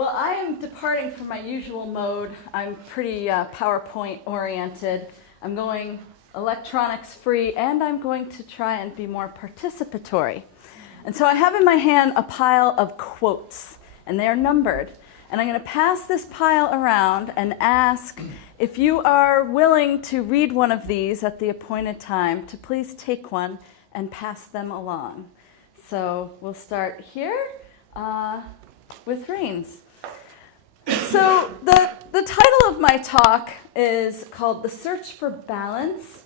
Well, I am departing from my usual mode. I'm pretty PowerPoint oriented. I'm going electronics free, and I'm going to try and be more participatory. And so I have in my hand a pile of quotes, and they are numbered. And I'm going to pass this pile around and ask if you are willing to read one of these at the appointed time, to please take one and pass them along. So we'll start here with Rains. So the title of my talk is called The Search for Balance,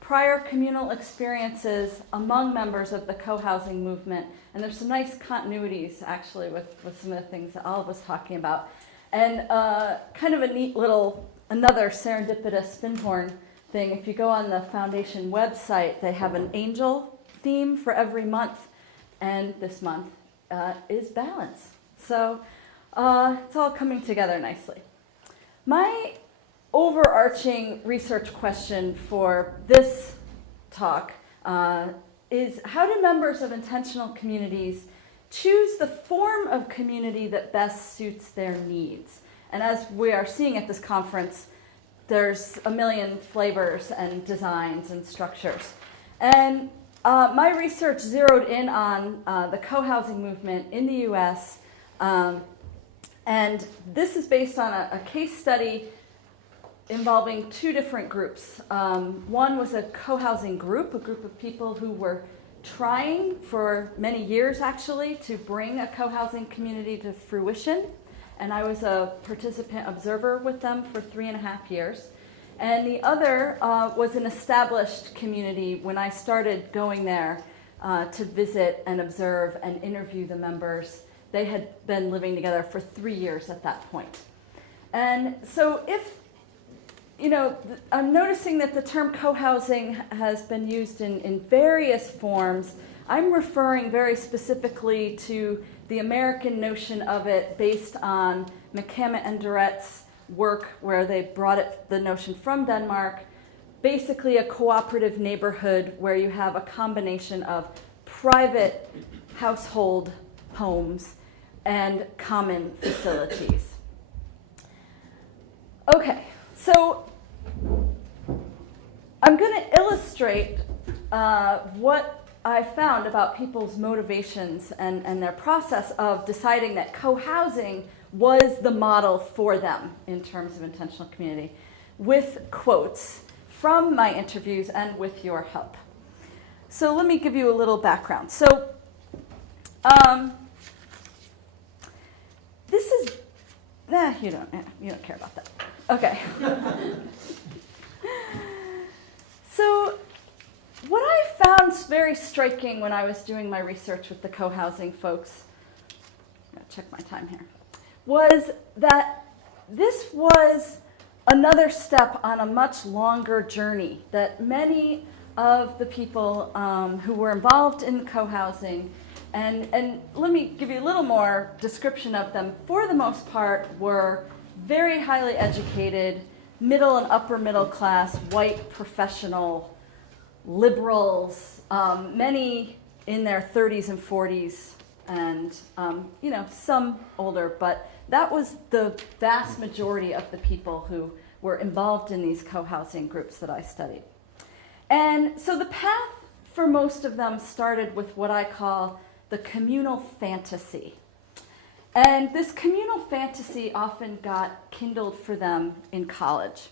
Prior Communal Experiences Among Members of the Co-Housing Movement. And there's some nice continuities, actually, with some of the things that Olive was talking about. And kind of a neat little, another serendipitous Finhorn thing. If you go on the foundation website, they have an angel theme for every month. And this month is balance. So it's all coming together nicely. My overarching research question for this talk is, how do members of intentional communities choose the form of community that best suits their needs? And as we are seeing at this conference, there's a million flavors and designs and structures. And my research zeroed in on the co-housing movement in the US. And this is based on a case study involving two different groups. One was a co-housing group, a group of people who were trying for many years, actually, to bring a co-housing community to fruition. And I was a participant observer with them for 3.5 years. And the other was an established community when I started going there to visit and observe and interview the members. They had been living together for 3 years at that point. And so I'm noticing that the term co-housing has been used in various forms. I'm referring very specifically to the American notion of it based on McCammett and Durrett's work, where they brought the notion from Denmark. Basically a cooperative neighborhood where you have a combination of private household homes and common facilities. Okay, so I'm going to illustrate what I found about people's motivations and their process of deciding that co-housing was the model for them in terms of intentional community, with quotes from my interviews and with your help. So let me give you a little background. So this is, you don't care about that. Okay. So what I found very striking when I was doing my research with the co-housing folks, I'm going to check my time here, was that this was another step on a much longer journey that many of the people who were involved in co-housing, and let me give you a little more description of them, for the most part were very highly educated, middle and upper middle class, white professional liberals, many in their 30s and 40s, and some older, but that was the vast majority of the people who were involved in these co-housing groups that I studied. And so the path for most of them started with what I call the communal fantasy. And this communal fantasy often got kindled for them in college,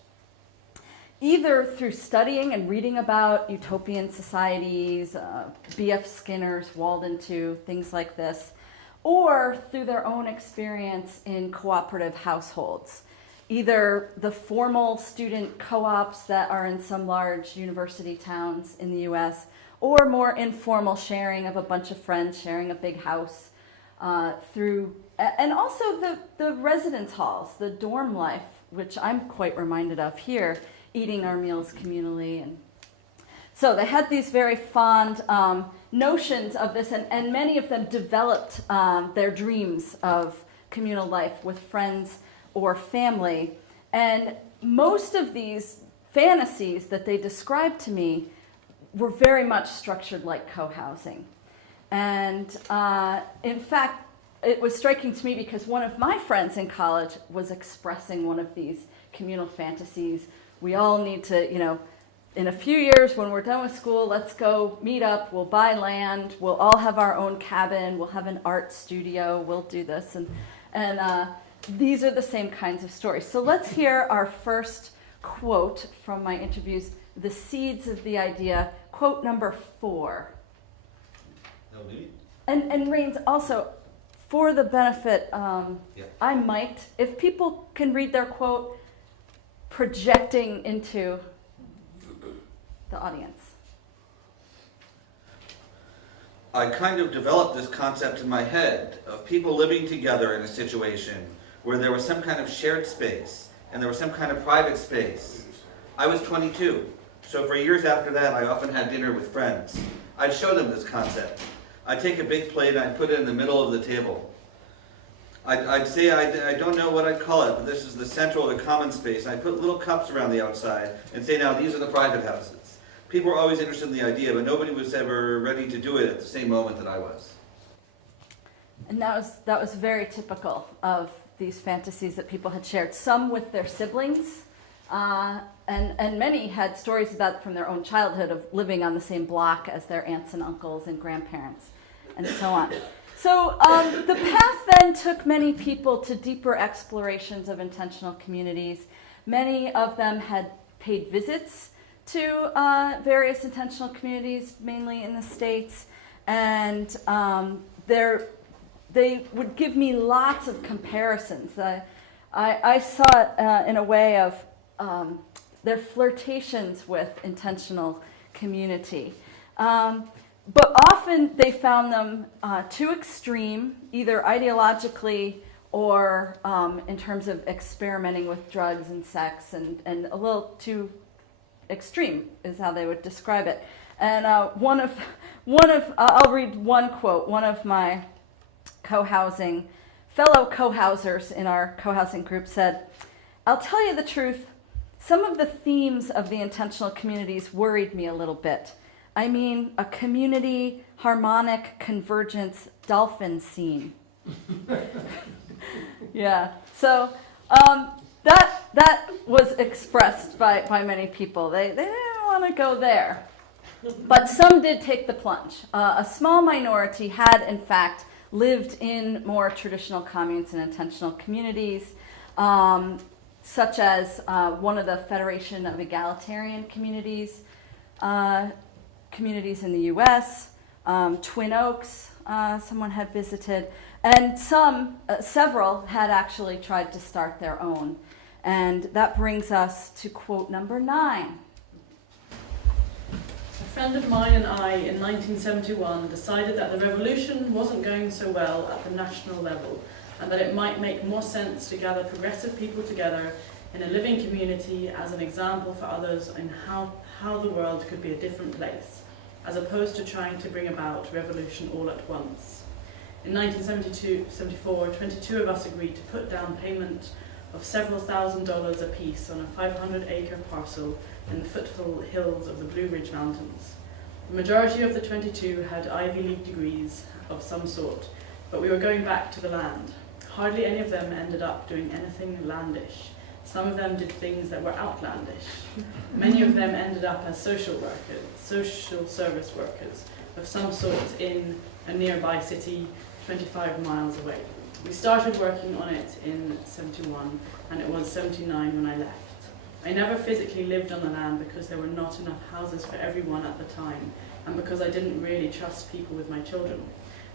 either through studying and reading about utopian societies, B.F. Skinner's Walden 2, things like this, or through their own experience in cooperative households, either the formal student co-ops that are in some large university towns in the U.S., or more informal sharing of a bunch of friends sharing a big house, and also the residence halls, the dorm life, which I'm quite reminded of here, eating our meals communally. And so they had these very fond notions of this, and many of them developed their dreams of communal life with friends or family. And most of these fantasies that they described to me were very much structured like co-housing. And in fact, it was striking to me because one of my friends in college was expressing one of these communal fantasies. We all need to, in a few years when we're done with school, let's go meet up, we'll buy land, we'll all have our own cabin, we'll have an art studio, we'll do this. And these are the same kinds of stories. So let's hear our first quote from my interviews, The Seeds of the Idea, quote number 4. And Rains, also, for the benefit, I might, if people can read their quote, projecting into the audience. I kind of developed this concept in my head of people living together in a situation where there was some kind of shared space and there was some kind of private space. I was 22, so for years after that I often had dinner with friends. I'd show them this concept. I'd take a big plate and I'd put it in the middle of the table. I'd say, I don't know what I'd call it, but this is the central or the common space. I'd put little cups around the outside and say, now these are the private houses. People were always interested in the idea, but nobody was ever ready to do it at the same moment that I was. And that was very typical of these fantasies that people had shared, some with their siblings, and many had stories about from their own childhood of living on the same block as their aunts and uncles and grandparents, and so on. So the path then took many people to deeper explorations of intentional communities. Many of them had paid visits to various intentional communities, mainly in the States, and they would give me lots of comparisons. I saw it in a way of their flirtations with intentional community. But often they found them too extreme, either ideologically or in terms of experimenting with drugs and sex, and a little too extreme is how they would describe it. And I'll read one quote. One of my fellow co-housers in our co-housing group said, "I'll tell you the truth, some of the themes of the intentional communities worried me a little bit. I mean, a community harmonic convergence dolphin scene." Yeah, so that was expressed by many people. They didn't want to go there. But some did take the plunge. A small minority had, in fact, lived in more traditional communes and intentional communities, such as one of the Federation of Egalitarian Communities, communities in the U.S., Twin Oaks, someone had visited, and several had actually tried to start their own. And that brings us to quote number 9. A friend of mine and I, in 1971, decided that the revolution wasn't going so well at the national level, and that it might make more sense to gather progressive people together in a living community as an example for others in how the world could be a different place, as opposed to trying to bring about revolution all at once. In 1972-74, 22 of us agreed to put down payment of several $1,000s apiece on a 500-acre parcel in the foothills of the Blue Ridge Mountains. The majority of the 22 had Ivy League degrees of some sort, but we were going back to the land. Hardly any of them ended up doing anything landish. Some of them did things that were outlandish. Many of them ended up as social service workers of some sort in a nearby city 25 miles away. We started working on it in 71, and it was 79 when I left. I never physically lived on the land because there were not enough houses for everyone at the time, and because I didn't really trust people with my children.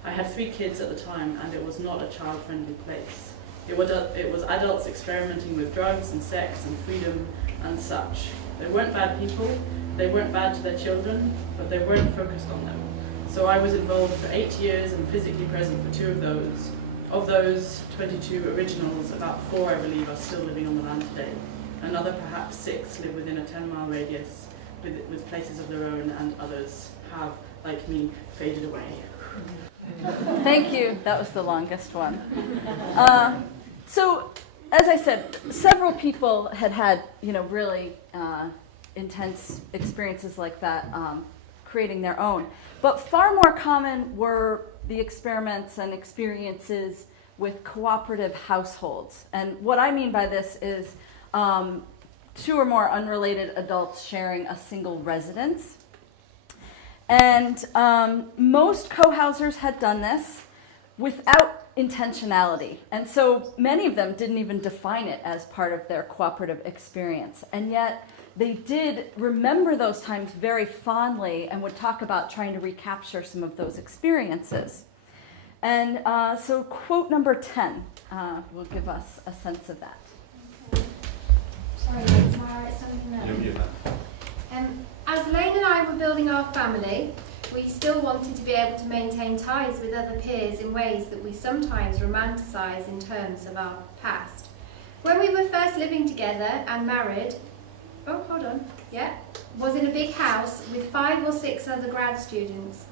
I had 3 kids at the time, and it was not a child-friendly place. It was adults experimenting with drugs and sex and freedom and such. They weren't bad people, they weren't bad to their children, but they weren't focused on them. So I was involved for 8 years and physically present for 2 of those. Of those 22 originals, about 4, I believe, are still living on the land today. Another perhaps 6 live within a 10-mile radius with places of their own, and others have, like me, faded away. Thank you. That was the longest one. So, as I said, several people had really intense experiences like that, creating their own. But far more common were the experiments and experiences with cooperative households. And what I mean by this is 2 or more unrelated adults sharing a single residence. And most co-housers had done this without intentionality. And so many of them didn't even define it as part of their cooperative experience. And yet they did remember those times very fondly and would talk about trying to recapture some of those experiences. And so quote number 10 will give us a sense of that. Okay. Sorry, it's my alright standing there. As Lane and I were building our family, we still wanted to be able to maintain ties with other peers in ways that we sometimes romanticise in terms of our past. When we were first living together and married, was in a big house with 5 or 6 other grad students.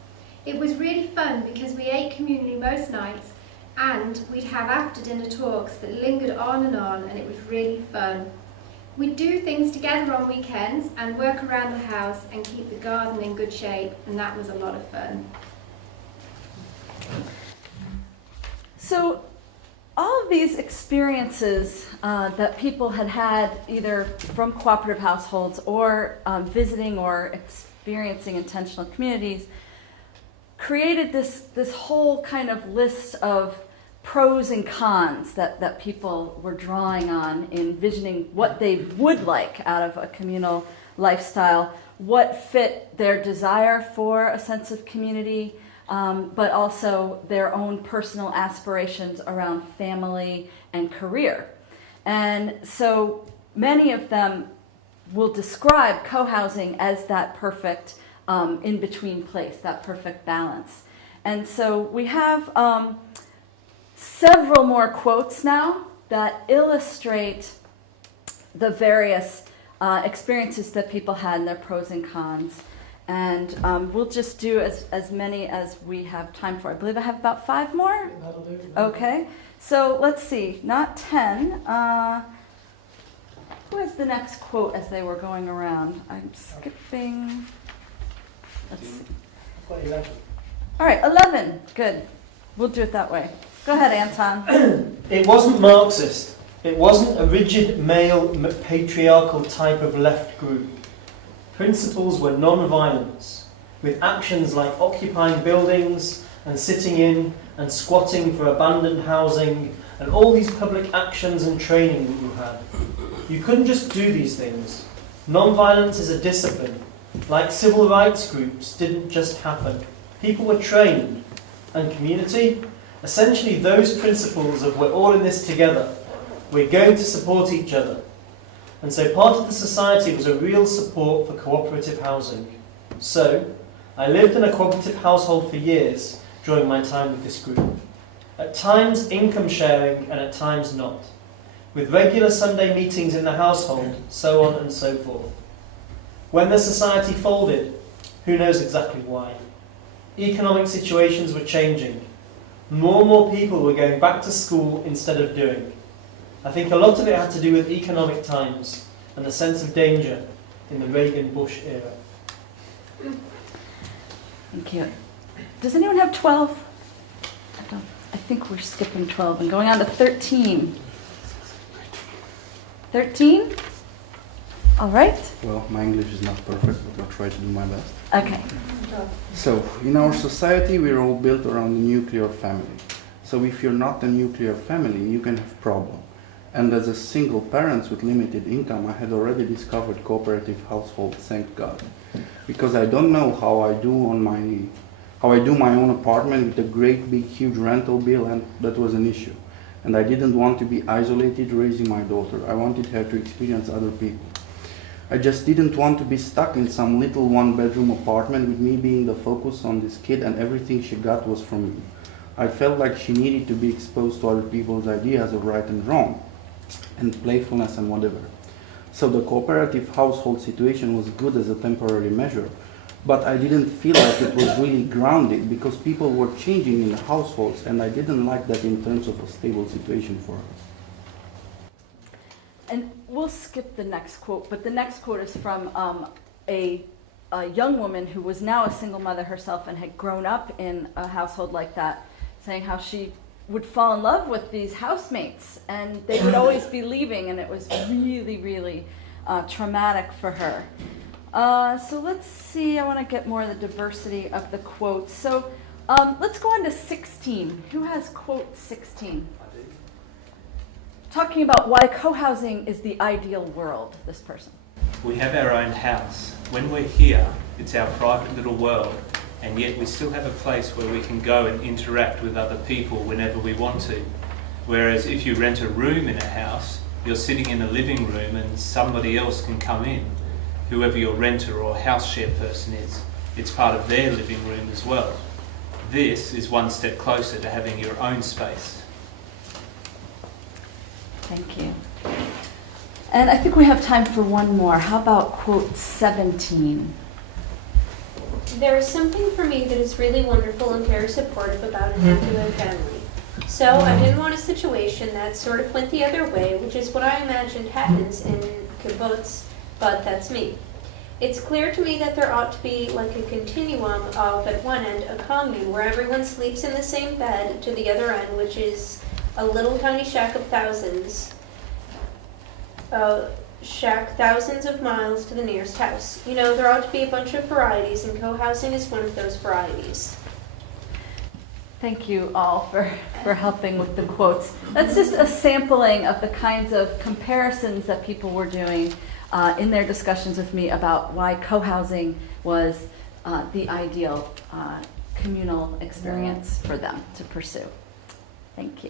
It was really fun because we ate communally most nights and we'd have after dinner talks that lingered on, and it was really fun. We'd do things together on weekends and work around the house and keep the garden in good shape, and that was a lot of fun. So all of these experiences that people had had either from cooperative households or visiting or experiencing intentional communities created this whole kind of list of pros and cons that people were drawing on, envisioning what they would like out of a communal lifestyle, what fit their desire for a sense of community, but also their own personal aspirations around family and career. And so many of them will describe co-housing as that perfect in-between place, that perfect balance. And so we have several more quotes now that illustrate the various experiences that people had and their pros and cons. And we'll just do as many as we have time for. I believe I have about 5 more. That'll do. Okay, so let's see, not 10. Who has the next quote as they were going around? I'm skipping. Let's see. I've got 11. All right, 11. Good. We'll do it that way. Go ahead, Anton. It wasn't Marxist. It wasn't a rigid male patriarchal type of left group. Principles were non-violence, with actions like occupying buildings and sitting in and squatting for abandoned housing and all these public actions and training that you had. You couldn't just do these things. Non-violence is a discipline. Like civil rights groups didn't just happen. People were trained. And community? Essentially those principles of we're all in this together. We're going to support each other. And so part of the society was a real support for cooperative housing. So, I lived in a cooperative household for years during my time with this group. At times income sharing and at times not. With regular Sunday meetings in the household, so on and so forth. When the society folded, who knows exactly why. Economic situations were changing. More and more people were going back to school instead of doing. I think a lot of it had to do with economic times and the sense of danger in the Reagan-Bush era. Thank you. Does anyone have 12? I think we're skipping 12 and going on to 13. 13? All right. Well, my English is not perfect, but I'll try to do my best. Okay. So, in our society, we're all built around the nuclear family. So if you're not a nuclear family, you can have problems. And as a single parent with limited income, I had already discovered cooperative households, thank God. Because I don't know how I do my own apartment with a great big huge rental bill, and that was an issue. And I didn't want to be isolated raising my daughter. I wanted her to experience other people. I just didn't want to be stuck in some little 1-bedroom apartment with me being the focus on this kid and everything she got was from me. I felt like she needed to be exposed to other people's ideas of right and wrong, and playfulness and whatever. So the cooperative household situation was good as a temporary measure, but I didn't feel like it was really grounded because people were changing in the households and I didn't like that in terms of a stable situation for her. And we'll skip the next quote, but the next quote is from a a young woman who was now a single mother herself and had grown up in a household like that, saying how she would fall in love with these housemates and they would always be leaving, and it was really, really traumatic for her. So let's see, I want to get more of the diversity of the quotes. So let's go on to 16. Who has quote 16? Talking about why co-housing is the ideal world, this person. We have our own house. When we're here, it's our private little world, and yet we still have a place where we can go and interact with other people whenever we want to. Whereas if you rent a room in a house, you're sitting in a living room and somebody else can come in. Whoever your renter or house share person is, it's part of their living room as well. This is one step closer to having your own space. Thank you. And I think we have time for one more. How about quote 17? There is something for me that is really wonderful and very supportive about a nuclear family. So I didn't want a situation that sort of went the other way, which is what I imagined happens in kibbutz, but that's me. It's clear to me that there ought to be like a continuum of, at one end, a commune where everyone sleeps in the same bed, to the other end, which is a little tiny shack of thousands, thousands of miles to the nearest house. You know, there ought to be a bunch of varieties, and co-housing is one of those varieties. Thank you all for helping with the quotes. That's just a sampling of the kinds of comparisons that people were doing in their discussions with me about why co-housing was the ideal communal experience for them to pursue. Thank you.